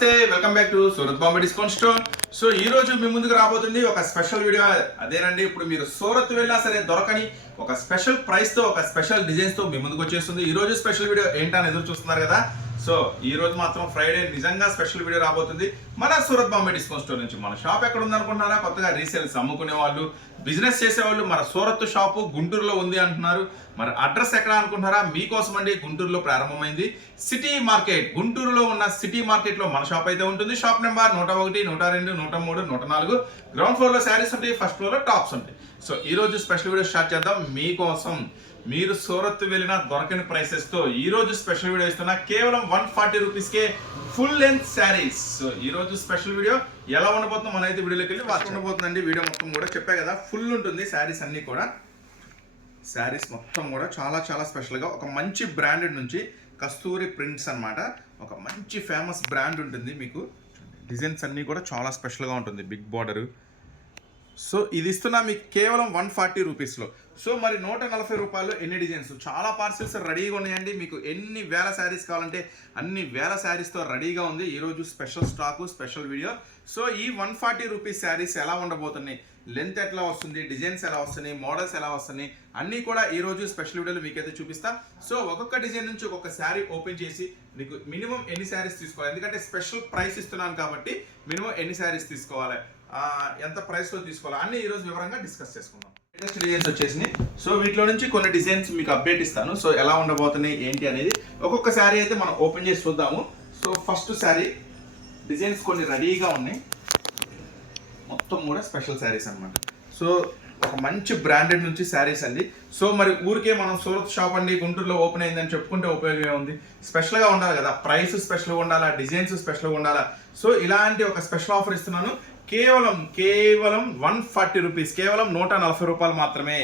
నమస్తే welcome back to Surat Bombay discount store. So ఈ రోజు మీ ముందుకు రాబోతుంది ఒక స్పెషల్ వీడియో. అదేనండి, ఇప్పుడు మీరు సూరత్ వెళ్ళినా సరే దొరకని ఒక స్పెషల్ ప్రైస్ తో ఒక స్పెషల్ డిజైన్స్ తో మీ ముందుకు వచ్చేస్తుంది. ఈ రోజు స్పెషల్ వీడియో ఏంటని ఎదురు చూస్తున్నారు కదా. సో ఈ రోజు మాత్రం ఫ్రైడే నిజంగా స్పెషల్ వీడియో రాబోతుంది మన సూరత్ బాంబే డిస్కౌంట్ స్టోర్ నుంచి. మన షాప్ ఎక్కడ ఉందనుకుంటున్నారా? కొత్తగా రీసేల్స్ అమ్ముకునే వాళ్ళు, బిజినెస్ చేసేవాళ్ళు మన సూరత్ షాపు గుంటూరులో ఉంది అంటున్నారు. మరి అడ్రస్ ఎక్కడ అనుకుంటున్నారా? మీకోసం అండి, గుంటూరులో ప్రారంభమైంది సిటీ మార్కెట్. గుంటూరులో ఉన్న సిటీ మార్కెట్ లో మన షాప్ అయితే ఉంటుంది. Shop number 101, 102, 103, 104. గ్రౌండ్ ఫ్లోర్ లో శారీస్ ఉంటాయి, ఫస్ట్ ఫ్లోర్ లో టాప్స్ ఉంటాయి. సో ఈ రోజు స్పెషల్ వీడియో స్టార్ట్ చేద్దాం. మీకోసం మీరు సూరత్ వెళ్ళిన దొరకని ప్రైసెస్ తో ఈ రోజు స్పెషల్ వీడియో ఇస్తున్నా. కేవలం 140 రూపీస్ కే ఫుల్ లెంత్ శారీస్. సో ఈ రోజు స్పెషల్ వీడియో ఎలా ఉండబోతుందో మన అయితే వీడియోలోకి వెళ్ళి వాచ్ ఉండబోతుందండి. వీడియో మొత్తం కూడా చెప్పా కదా, ఫుల్ ఉంటుంది శారీస్ అన్ని కూడా. శారీస్ మొత్తం కూడా చాలా చాలా స్పెషల్ గా ఒక మంచి బ్రాండెడ్ నుంచి కస్తూరి ప్రింట్స్ అన్నమాట. ఒక మంచి ఫేమస్ బ్రాండ్ ఉంటుంది. మీకు డిజైన్స్ అన్ని కూడా చాలా స్పెషల్ గా ఉంటుంది. Big border. సో ఇది ఇస్తున్నా మీకు కేవలం 140 రూపీస్లో. సో మరి 140 రూపాయలు ఎన్ని డిజైన్స్, చాలా పార్సిల్స్ రెడీగా ఉన్నాయండి. మీకు ఎన్ని వేల శారీస్ కావాలంటే అన్ని వేల శారీస్తో రెడీగా ఉంది ఈరోజు special stock, special video. So ఈ 140 రూపీస్ శారీస్ ఎలా ఉండబోతున్నాయి, లెంత్ ఎట్లా వస్తుంది, డిజైన్స్ ఎలా వస్తున్నాయి, మోడల్స్ ఎలా వస్తున్నాయి అన్నీ కూడా ఈరోజు స్పెషల్ వీడియోలో మీకైతే చూపిస్తా. సో ఒక్కొక్క డిజైన్ నుంచి ఒక్కొక్క శారీ ఓపెన్ చేసి మీకు మినిమం ఎన్ని శారీస్ తీసుకోవాలి, ఎందుకంటే స్పెషల్ ప్రైస్ ఇస్తున్నాను కాబట్టి మినిమం ఎన్ని శారీస్ తీసుకోవాలి, ఎంత ప్రైస్లో తీసుకోవాలి అన్ని ఈరోజు వివరంగా డిస్కస్ చేసుకుందాం. లేటెస్ట్ డిజైన్స్ వచ్చేసినాయి. సో వీటిలో నుంచి కొన్ని డిజైన్స్ మీకు అప్డేట్ ఇస్తాను. సో ఎలా ఉండబోతున్నాయి ఏంటి అనేది ఒక్కొక్క శారీ అయితే మనం ఓపెన్ చేసి చూద్దాము. సో ఫస్ట్ శారీ డిజైన్స్ కొన్ని రెడీగా ఉన్నాయి, మొత్తం కూడా స్పెషల్ శారీస్ అనమాట. సో ఒక మంచి బ్రాండెడ్ నుంచి శారీస్ అండి. సో మరి ఊరికే మనం సూరత్ షాప్ అండి గుంటూరులో ఓపెన్ అయిందని చెప్పుకుంటే ఉపయోగం ఉంది. స్పెషల్గా ఉండాలి కదా, ప్రైస్ స్పెషల్గా ఉండాలా, డిజైన్స్ స్పెషల్గా ఉండాలా. సో ఇలాంటి ఒక స్పెషల్ ఆఫర్ ఇస్తున్నాను. కేవలం 140 రూపీస్, కేవలం 140 రూపాయలు మాత్రమే.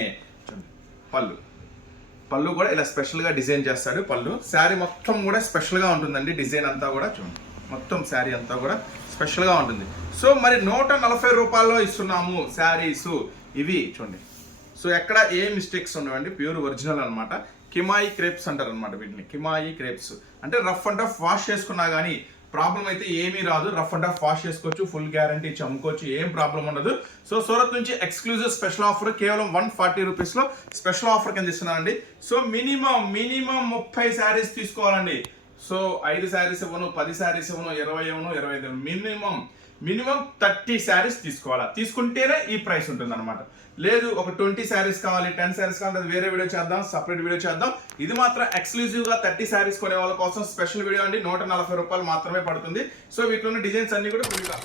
పళ్ళు కూడా ఇలా స్పెషల్గా డిజైన్ చేస్తాడు. పళ్ళు శారీ మొత్తం కూడా స్పెషల్గా ఉంటుందండి. డిజైన్ అంతా కూడా చూడండి, మొత్తం శారీ అంతా కూడా స్పెషల్గా ఉంటుంది. సో మరి 140 రూపాయల్లో ఇస్తున్నాము శారీస్ ఇవి చూడండి. సో ఎక్కడ ఏ మిస్టేక్స్ ఉండవండి, ప్యూర్ ఒరిజినల్ అనమాట. కిమాయి క్రేప్స్ అంటారు అనమాట వీటిని. కిమాయి క్రేప్స్ అంటే రఫ్ అండ్ టఫ్ వాష్ చేసుకున్నా కానీ ప్రాబ్లం అయితే ఏమీ రాదు. రఫ్ అండ్ టఫ్ వాష్ చేసుకోవచ్చు, ఫుల్ గ్యారంటీ ఇచ్చి అమ్ముకోవచ్చు, ఏం ప్రాబ్లం ఉండదు. సో సూరత్ నుంచి ఎక్స్క్లూజివ్ స్పెషల్ ఆఫర్ కేవలం 140 రూపీస్లో స్పెషల్ ఆఫర్ కింద ఇస్తున్నానండి. సో మినిమం 30 శారీస్ తీసుకోవాలండి. సో 5 శారీస్ ఇవ్వను, 10 శారీస్ ఇవ్వను, 20 ఇవ్వను, 25 మినిమం 30 శారీస్ తీసుకోవాలా. తీసుకుంటేనే ఈ ప్రైస్ ఉంటుంది అనమాట. లేదు ఒక 20 శారీస్ కావాలి, 10 శారీస్ కావాలి, అది వేరే వీడియో చేద్దాం, సపరేట్ వీడియో చేద్దాం. ఇది మాత్రం ఎక్స్క్లూజివ్గా 30 శారీస్ కొనే వాళ్ళ కోసం స్పెషల్ వీడియో అండి. 140 రూపాయలు మాత్రమే పడుతుంది. సో వీటిలో డిజైన్స్ అన్ని కూడా ఫుల్గా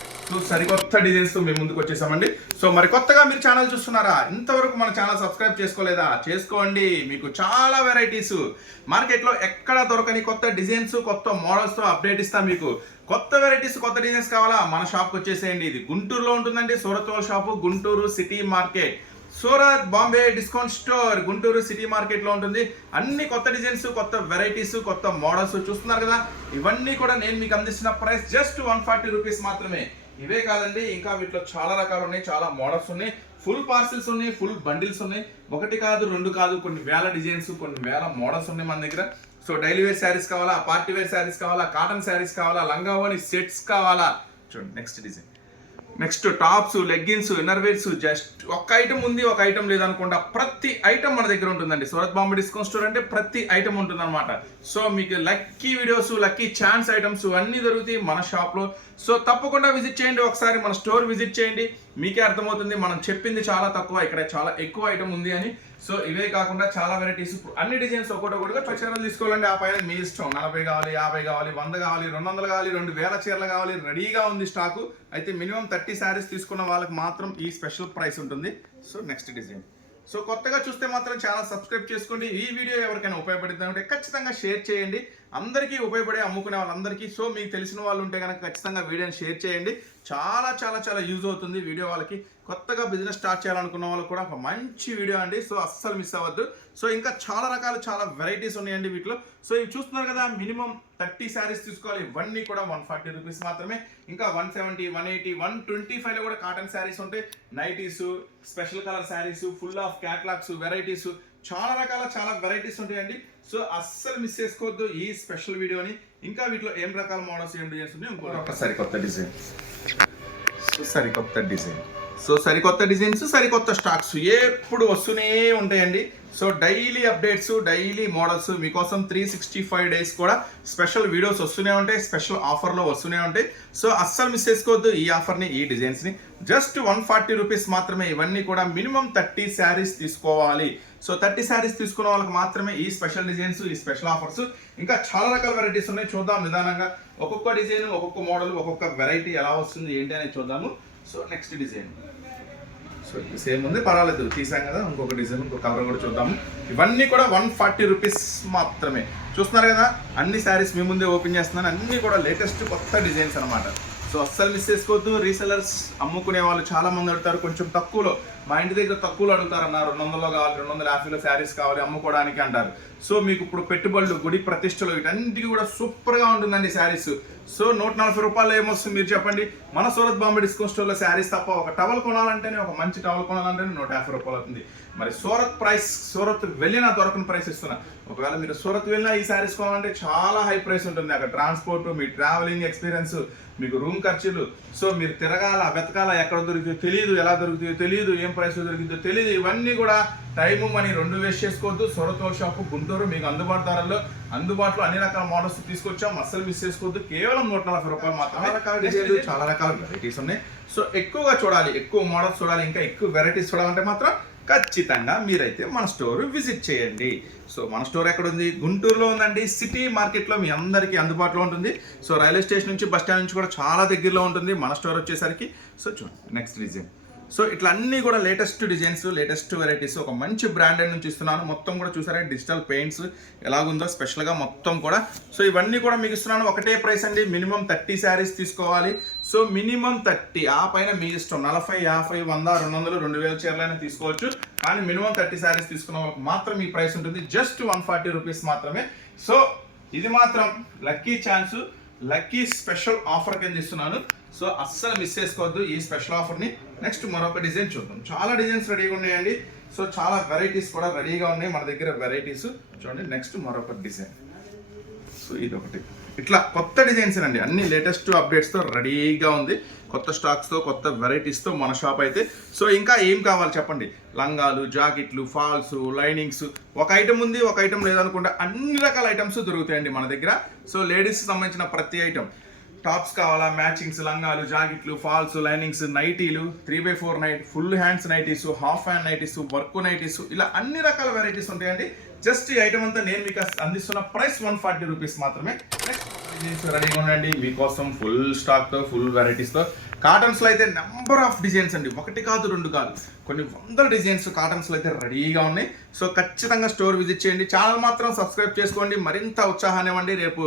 సరికొత్త డిజైన్స్ తో మేము ముందుకు వచ్చేసామండి. సో మరి కొత్తగా మీరు ఛానల్ చూస్తున్నారా, ఇంతవరకు మన ఛానల్ సబ్స్క్రైబ్ చేసుకోలేదా, చేసుకోండి. మీకు చాలా వెరైటీస్ మార్కెట్లో ఎక్కడ దొరకని కొత్త డిజైన్స్, కొత్త మోడల్స్తో అప్డేట్ ఇస్తాం. మీకు కొత్త వెరైటీస్, కొత్త డిజైన్స్ కావాలా, మన షాప్కి వచ్చేసేయండి. ఇది గుంటూరులో ఉంటుందండి, సూరత్ వాళ్ళ shop, Guntur city market. Surat Bombay discount store Guntur city market లో ఉంటుంది. అన్ని కొత్త డిజైన్స్, కొత్త వెరైటీస్, కొత్త మోడల్స్ చూస్తున్నారు కదా. ఇవన్నీ కూడా నేను మీకు అందిస్తున్న ప్రైస్ జస్ట్ 140 రూపీస్ మాత్రమే. ఇవే కాదండి, ఇంకా వీటిలో చాలా రకాలు ఉన్నాయి, చాలా మోడల్స్ ఉన్నాయి, ఫుల్ పార్సిల్స్ ఉన్నాయి, ఫుల్ బండిల్స్ ఉన్నాయి. ఒకటి కాదు, రెండు కాదు, కొన్ని వేల డిజైన్స్, కొన్ని వేల మోడల్స్ ఉన్నాయి మన దగ్గర. సో డైలీ వేర్ శారీస్ కావాలా, పార్టీ వేర్ శారీస్ కావాలా, కాటన్ శారీస్ కావాలా, లంగావోని సెట్స్ కావాలా. చూడండి next design. Next tops, leggings, inner wears. Just ఒక ఐటమ్ ఉంది, ఒక ఐటమ్ లేదనుకుంటా, ప్రతి ఐటమ్ మన దగ్గర ఉంటుందండి. సూరత్ బాంబే డిస్కౌంట్ స్టోర్ అంటే ప్రతి ఐటమ్ ఉంటుంది అనమాట. సో మీకు lucky videos, lucky chance items అన్నీ దొరుకుతాయి మన షాప్లో. సో తప్పకుండా విజిట్ చేయండి, ఒకసారి మన స్టోర్ విజిట్ చేయండి, మీకే అర్థమవుతుంది మనం చెప్పింది చాలా తక్కువ, ఇక్కడ చాలా ఎక్కువ ఐటమ్ ఉంది అని. సో ఇవే కాకుండా చాలా వెరైటీస్, అన్ని డిజైన్స్ ఒకటొకటిగా చీరలు తీసుకోవాలండి. ఆ పైన మీ ఇష్టం, 40 కావాలి, 50 కావాలి, 100 కావాలి, 200 కావాలి, 2000 చీరలు కావాలి, రెడీగా ఉంది స్టాకు. అయితే మినిమం 30 శారీస్ తీసుకున్న వాళ్ళకి మాత్రం ఈ స్పెషల్ ప్రైస్ ఉంటుంది. So next design. సో కొత్తగా చూస్తే మాత్రం ఛానల్ సబ్స్క్రైబ్ చేసుకోండి. ఈ వీడియో ఎవరికైనా ఉపయోగపడుతుంది అంటే ఖచ్చితంగా షేర్ చేయండి, అందరికీ ఉపయోగపడే అమ్ముకునే వాళ్ళందరికీ. సో మీకు తెలిసిన వాళ్ళు ఉంటే కనుక ఖచ్చితంగా వీడియోని షేర్ చేయండి. చాలా చాలా చాలా యూజ్ అవుతుంది వీడియో వాళ్ళకి. కొత్తగా బిజినెస్ స్టార్ట్ చేయాలనుకున్న వాళ్ళకి కూడా ఒక మంచి వీడియో అండి. సో అస్సలు మిస్ అవ్వద్దు. సో ఇంకా చాలా రకాలు, చాలా వెరైటీస్ ఉన్నాయండి వీటిలో. సో ఇవి చూస్తున్నారు కదా, మినిమం 30 శారీస్ తీసుకోవాలి. ఇవన్నీ కూడా 140 రూపీస్ మాత్రమే. ఇంకా 170, 180, 125లో కూడా కాటన్ శారీస్ ఉంటాయి, nighties, special colour saris, full of catalogues, varieties, చాలా రకాల చాలా వెరైటీస్ ఉంటాయండి. సో అస్సలు మిస్ చేసుకోవద్దు ఈ స్పెషల్ వీడియోని. ఇంకా వీటిలో ఏం రకాల మోడల్స్ ఏం డిజైన్స్ ఉన్నాయి ఇంకో సరికొత్త డిజైన్. సరికొత్త డిజైన్స్ సరికొత్త స్టాక్స్ ఎప్పుడు వస్తూనే ఉంటాయండి. So daily updates, daily models మీకోసం 365 days కూడా స్పెషల్ వీడియోస్ వస్తూనే ఉంటాయి, స్పెషల్ ఆఫర్లో వస్తూనే ఉంటాయి. సో అస్సలు మిస్ చేసుకోవద్దు ఈ ఆఫర్ని, ఈ డిజైన్స్ని. జస్ట్ 140 రూపీస్ మాత్రమే. ఇవన్నీ కూడా మినిమం 30 శారీస్ తీసుకోవాలి. సో 30 శారీస్ తీసుకున్న వాళ్ళకి మాత్రమే ఈ స్పెషల్ డిజైన్స్, ఈ స్పెషల్ ఆఫర్స్. ఇంకా చాలా రకాల వెరైటీస్ ఉన్నాయి, చూద్దాం నిదానంగా. ఒక్కొక్క డిజైన్, ఒక్కొక్క మోడల్, ఒక్కొక్క వెరైటీ ఎలా వస్తుంది ఏంటి అనేది చూద్దాము. So next design, so same ఉంది పర్వాలేదు, తీసాం కదా. ఇంకొక డిజైన్, ఇంకొక కలర్ కూడా చూద్దాము. ఇవన్నీ కూడా 140 రూపీస్ మాత్రమే. చూస్తున్నారు కదా, అన్ని శారీస్ మీ ముందే ఓపెన్ చేస్తున్నాను. అన్నీ కూడా లేటెస్ట్ కొత్త డిజైన్స్ అనమాట. సో అస్సలు మిస్ చేసుకోవద్దు. రీసెలర్స్ అమ్ముకునే వాళ్ళు చాలా మంది అడుగుతారు కొంచెం తక్కువలో, మా ఇంటి దగ్గర తక్కువలో అడుగుతారన్నారు. 200లో కావాలి, 250లో శారీస్ కావాలి అమ్ముకోవడానికి అంటారు. సో మీకు ఇప్పుడు పెట్టుబడులు, గుడి ప్రతిష్టలు, వీటన్నిటికీ కూడా సూపర్గా ఉంటుందండి శారీస్. సో 140 రూపాయలు ఏమొస్తుంది మీరు చెప్పండి. మన సూరత్ బాంబే డిస్కౌంట్ స్టోర్లో శారీస్ తప్ప ఒక టవల్ కొనాలంటేనే, ఒక మంచి టవల్ కొనాలంటేనే 150 రూపాయలు అవుతుంది. మరి సూరత్ వెళ్ళినా దొరకని ప్రైస్ ఇస్తున్నా. ఒకవేళ మీరు సూరత్ వెళ్ళినా ఈ శారీస్ కొనాలంటే చాలా హై ప్రైస్ ఉంటుంది. అక్కడ ట్రాన్స్పోర్ట్, మీ ట్రావెలింగ్ ఎక్స్పీరియన్స్, మీకు రూమ్ ఖర్చులు, సో మీరు తిరగాల, వెతకాల, ఎక్కడ దొరుకుతుందో తెలియదు, ఎలా దొరుకుతుందో తెలియదు, ఏం ప్రైస్ దొరుకుతుందో తెలియదు. ఇవన్నీ కూడా టైము, మనీ రెండు వేస్ట్ చేసుకోవద్దు. సూరత్ హోల్ షాప్ గుంటూరు మీకు అందుబాటులో అన్ని రకాల మోడల్స్ తీసుకొచ్చాం. అస్సలు మిస్ చేసుకోవద్దు. కేవలం 140 రూపాయలు మాత్రమే. చాలా రకాల వెరైటీస్ ఉన్నాయి. సో ఎక్కువగా చూడాలి, ఎక్కువ మోడల్స్ చూడాలి, ఇంకా ఎక్కువ వెరైటీస్ చూడాలంటే మాత్రం ఖచ్చితంగా మీరైతే మన స్టోర్ విజిట్ చేయండి. సో మన స్టోర్ ఎక్కడ ఉంది? గుంటూరులో ఉందండి. సిటీ మార్కెట్లో మీ అందరికీ అందుబాటులో ఉంటుంది. సో రైల్వే స్టేషన్ నుంచి, బస్ స్టాండ్ నుంచి కూడా చాలా దగ్గరలో ఉంటుంది మన స్టోర్ వచ్చేసరికి. సో చూడండి నెక్స్ట్ డిజైన్. సో ఇట్లా అన్నీ కూడా లేటెస్ట్ డిజైన్స్, లేటెస్ట్ వెరైటీస్, ఒక మంచి బ్రాండెడ్ నుంచి ఇస్తున్నాను. మొత్తం కూడా చూసారా డిజిటల్ పెయింట్స్ ఎలాగుందో స్పెషల్గా మొత్తం కూడా. సో ఇవన్నీ కూడా మీకు ఇస్తున్నాను. ఒకటే ప్రైస్ అండి, మినిమం 30 శారీస్ తీసుకోవాలి. సో మినిమం 30, ఆ పైన మీ ఇష్టం. 40, 50, 100, 200, 2000 చీరలైనా తీసుకోవచ్చు. కానీ మినిమం 30 శారీస్ తీసుకున్న వాళ్ళకి మాత్రం ఈ ప్రైస్ ఉంటుంది. జస్ట్ 140 రూపీస్ మాత్రమే. సో ఇది మాత్రం lucky chance, lucky special offer కింద ఇస్తున్నాను. సో అస్సలు మిస్ చేసుకోవద్దు ఈ స్పెషల్ ఆఫర్ని. నెక్స్ట్ మరొక డిజైన్ చూద్దాం. చాలా డిజైన్స్ రెడీగా ఉన్నాయండి. సో చాలా వెరైటీస్ కూడా రెడీగా ఉన్నాయి మన దగ్గర వెరైటీస్. చూడండి నెక్స్ట్ మరొక డిజైన్. సో ఇది ఒకటి. ఇట్లా కొత్త డిజైన్స్ అండి, అన్ని లేటెస్ట్ అప్డేట్స్తో రెడీగా ఉంది. కొత్త స్టాక్స్తో, కొత్త వెరైటీస్తో మన షాప్ అయితే. సో ఇంకా ఏం కావాలి చెప్పండి. లంగాలు, జాకెట్లు, ఫాల్స్, లైనింగ్స్, ఒక ఐటమ్ ఉంది, ఒక ఐటమ్ లేదనుకుంటే అన్ని రకాల ఐటమ్స్ దొరుకుతాయండి మన దగ్గర. సో లేడీస్కి సంబంధించిన ప్రతి ఐటమ్, టాప్స్ కావాలా, మ్యాచింగ్స్, లంగాలు, జాకెట్లు, ఫాల్స్, లైనింగ్స్, నైటీలు, 3x4 night, full hands nighties, half hand nighties, work nighties, ఇలా అన్ని రకాల వెరైటీస్ ఉంటాయండి. జస్ట్ ఈ ఐటమ్ అంతా నేను మీకు అందిస్తున్న ప్రైస్ 140 రూపీస్ మాత్రమే. రెడీగా ఉండండి మీకోసం ఫుల్ స్టాక్తో, ఫుల్ వెరైటీస్తో. కాటన్స్లో అయితే నెంబర్ ఆఫ్ డిజైన్స్ అండి, ఒకటి కాదు, రెండు కాదు, కొన్ని వందల డిజైన్స్ కాటన్స్లో అయితే రెడీగా ఉన్నాయి. సో ఖచ్చితంగా స్టోర్ విజిట్ చేయండి. ఛానల్ మాత్రం సబ్స్క్రైబ్ చేసుకోండి. మరింత ఉత్సాహాన్ని ఇవ్వండి. రేపు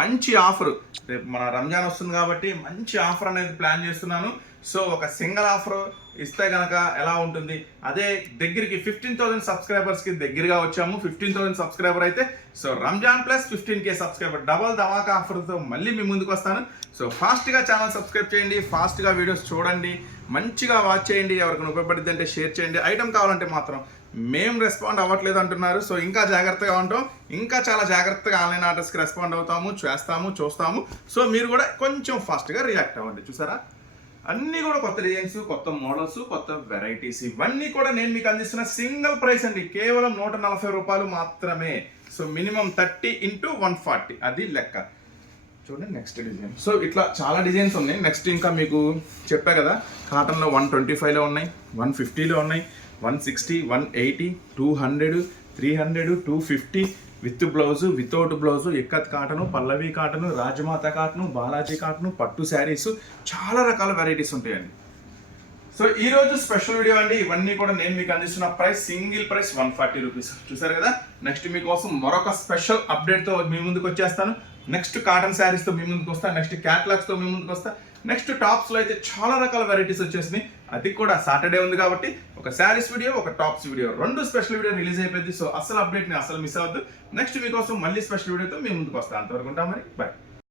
మంచి ఆఫర్, రేపు మన రంజాన్ వస్తుంది కాబట్టి మంచి ఆఫర్ అనేది ప్లాన్ చేస్తున్నాను. సో ఒక సింగిల్ ఆఫర్ ఇస్తే కనుక ఎలా ఉంటుంది, అదే దగ్గరికి 15,000 సబ్స్క్రైబర్స్కి దగ్గరగా వచ్చాము. 15,000 సబ్స్క్రైబర్ అయితే so Ramzan plus 15K subscriber, double ధమాకా ఆఫర్తో మళ్ళీ మీ ముందుకు వస్తాను. సో ఫాస్ట్గా ఛానల్ సబ్స్క్రైబ్ చేయండి, ఫాస్ట్గా వీడియోస్ చూడండి, మంచిగా వాచ్ చేయండి. ఎవరికైనా ఉపయోగపడుతుంది అంటే షేర్ చేయండి. ఐటమ్ కావాలంటే మాత్రం మేము రెస్పాండ్ అవ్వట్లేదు అంటున్నారు. సో ఇంకా జాగ్రత్తగా ఉంటాం, ఇంకా చాలా జాగ్రత్తగా ఆన్లైన్ ఆర్డర్స్కి రెస్పాండ్ అవుతాము, చేస్తాము, చూస్తాము. సో మీరు కూడా కొంచెం ఫాస్ట్గా రియాక్ట్ అవ్వండి. చూసారా అన్నీ కూడా కొత్త డిజైన్స్, కొత్త మోడల్స్, కొత్త వెరైటీస్, ఇవన్నీ కూడా నేను మీకు అందిస్తున్న సింగిల్ ప్రైస్ అండి, కేవలం 140 రూపాయలు మాత్రమే. సో మినిమం 30 × 140 అది లెక్క. చూడండి నెక్స్ట్ డిజైన్. సో ఇట్లా చాలా డిజైన్స్ ఉన్నాయి. నెక్స్ట్ ఇంకా మీకు చెప్పా కదా, కాటన్లో 125లో ఉన్నాయి, 150లో ఉన్నాయి, 160, 180, 200, 300, 250 with blouse, without blouse, Ikkat cotton, Pallavi cotton, Rajamata cotton, Balaji cotton, పట్టు శారీస్, చాలా రకాల వెరైటీస్ ఉంటాయండి. సో ఈ రోజు స్పెషల్ వీడియో అండి. ఇవన్నీ కూడా నేను మీకు అందిస్తున్న ప్రైస్, సింగిల్ ప్రైస్ 140 రూపీస్. చూసారు కదా. నెక్స్ట్ మీకోసం మరొక స్పెషల్ అప్డేట్తో మీ ముందుకు వచ్చేస్తాను. నెక్స్ట్ కాటన్ శారీస్తో మీ ముందుకు వస్తాను, నెక్స్ట్ క్యాటలాగ్స్తో మీ ముందుకు వస్తాను, నెక్స్ట్ టాప్స్లో అయితే చాలా రకాల వెరైటీస్ వచ్చేసినాయి. అది కూడా సాటర్డే ఉంది కాబట్టి ఒక శారీస్ వీడియో, ఒక టాప్స్ వీడియో, రెండు స్పెషల్ వీడియో రిలీజ్ అయిపోయింది. సో అసలు అప్డేట్ని అసలు మిస్ అవ్వద్దు. నెక్స్ట్ మీకోసం మళ్ళీ స్పెషల్ వీడియోతో మీ ముందుకు వస్తాను. అంతవరకు ఉంటాం మరి, బాయ్.